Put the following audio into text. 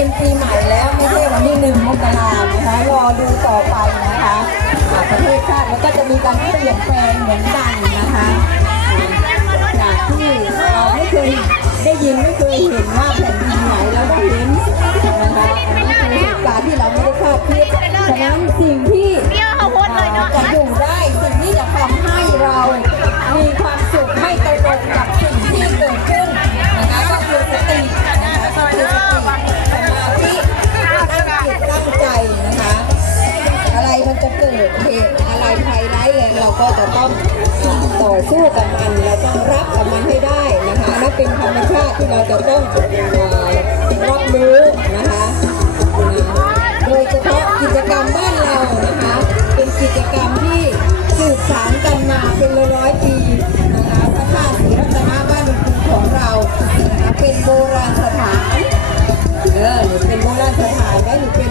เป็นปีใหม่แล้วไม่ใช่วันที่หนึ่งมกรานะคะรอดูต่อไปนะคะประเทศชาติแล้วก็จะมีการเปลี่ยนแปลงเหมือนกันนะคะจากที่ไม่เคยได้ยินไม่เคยเห็นว่าแผ่นดินไหนเราได้เห็นนะคะอันนี้คือเหตุการณ์ที่เราไม่ได้คาดคิดฉะนั้นสิ่ง ต่อสู้กับมันเราต้องรับกับมันให้ได้นะคะนั่นเป็นธรรมชาติที่เราจะต้องรับรู้นะคะโดยเฉพาะกิจกรรมบ้านเรานะคะ เป็นกิจกรรมที่สืบสานกันมาเป็นร้อยปีนะคะพระธาตุศรีรัตนบ้านคุณของเราเป็นโบราณสถานเออเป็นโบราณสถานและอยู่เป็น